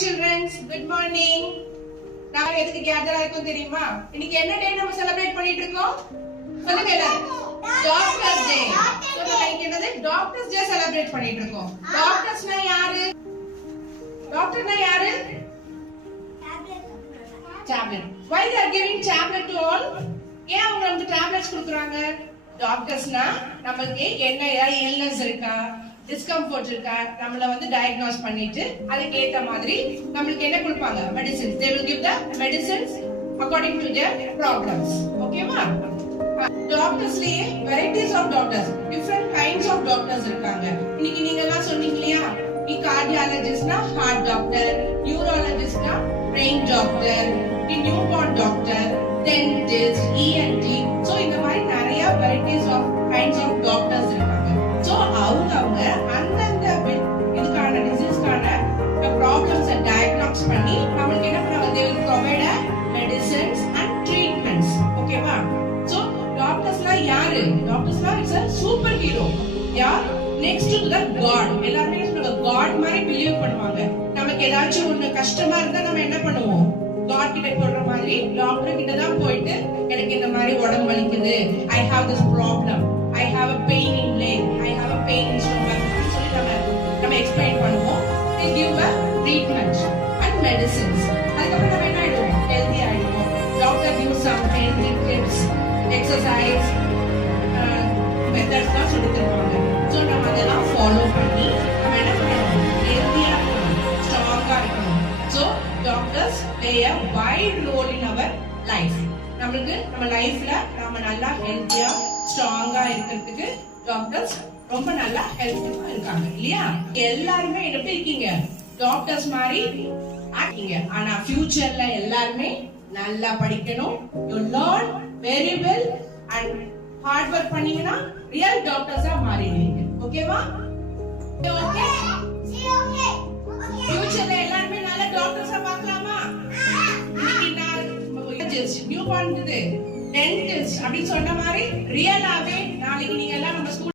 children, good morning. நாம எதுக்கு gather ஆயிருக்கோம் தெரியுமா? இன்னைக்கு என்ன டே நம்ம செலிப்ரேட் பண்ணிட்டு இருக்கோம்? சொல்லுங்க எல்லாரும். டாக்டர்ஸ் டே. சோ நம்ம இன்னைக்கு என்னது? டாக்டர்ஸ் டே செலிப்ரேட் பண்ணிட்டு இருக்கோம். டாக்டர்ஸ்னா யாரு? டாக்டர்னா யாரு? Tablet. Why they are giving tablet to all? ஏன் அவங்க நமக்கு டேப்லெட்ஸ் கொடுக்கறாங்க? டாக்டர்ஸ்னா நமக்கு என்ன இல்னஸ் இருக்கா, டிஸ்கம்ஃபர்ட் இருக்கா, நம்மள வந்து டயக்னோஸ் பண்ணிட்டு அதுக்கு ஏத்த மாதிரி நமக்கு என்ன கொடுப்பாங்க? Medicines. They will give the medicines according to their problems. ஓகேவா? டாக்டர்ஸ்லயே varieties of doctors, different kinds of doctors இருக்காங்க. இன்னைக்கு நீங்க எல்லாம் சொன்னீங்க இல்லையா? நீ கார்டியாலஜிஸ்ட்னா ஹார்ட் டாக்டர், நியூரோலஜிஸ்ட்னா பிரெயின் டாக்டர், நீ newborn doctor, dentist, ENT. So இந்த மாதிரி நிறைய varieties of kinds of doctors இருக்காங்க. சோ அவங்க அந்தந்த இதுக்கான டிசீஸ்க்கான ப்ராப்ளம்ஸை டயக்னோஸ் பண்ணி நமக்கு என்ன பண்ணுவாங்க? they will provide medicines and treatments. ஓகேவா? சோ டாக்டர்ஸ்னா யாரு? டாக்டர்ஸ்னா இட்ஸ் a super hero. யார்? next to the god. எல்லாரும் என்ன சொல்றாங்க? god மாதிரி பிலீவ் பண்ணுவாங்க. நமக்கு ஏதாச்சும் ஒண்ணு கஷ்டமா இருந்தா நம்ம என்ன பண்ணுவோம்? god கிட்ட போற மாதிரி டாக்டர் கிட்ட தான் போயிட்டு எனக்கு இந்த மாதிரி உடம்பு வலிக்குது, I have this problem, I have a pain in leg, I have a pain in stomach னு சொல்லி நம்ம எக்ஸ்பிளைன் பண்ணுவோம். they give a treatment and medicines. அதுக்கப்புறம் நம்ம என்ன ஆயிடுவோம்? ஹெல்தி ஆயிடுவோம். Doctor give some healthy tips, exercise methods தான் சொல்லி தருவாங்க. சோ நம்ம அதெல்லாம் ஃபாலோ பண்ணி நம்ம என்ன பண்ணணும்? ஹெல்தியா இருக்கணும், ஸ்ட்ராங்கா இருக்கணும். So doctors play a wide role in our life. நமக்கு நம்ம லைஃப்ல நாம நல்லா ஹெல்தியா ஸ்ட்ராங்கா இருக்கிறதுக்கு டாக்டர்ஸ் ரொம்ப நல்லா ஹெல்ப்ஃபுல்லா இருக்காங்க இல்லையா? எல்லாரும் எப்படி இருக்கீங்க? டாக்டர்ஸ் மாதிரி ஆக்கீங்க. ஆனா ஃபியூச்சர்ல எல்லாரும் நல்லா படிக்கணும். you learn very well and hard work பண்ணீங்கன்னா ரியல் டாக்டர்ஸா மாறிடுவீங்க. ஓகேவா? ஓகே ஃபியூச்சர்ல எல்லாரும் நல்ல டாக்டர்ஸா பார்க்கலாமா? இன்னைக்கு நான் நியூ பார்ன் டென்டிஸ்ட் அப்படி சொன்ன மாதிரி ரியலாவே நாளைக்கு நீங்க எல்லாம் நம்ம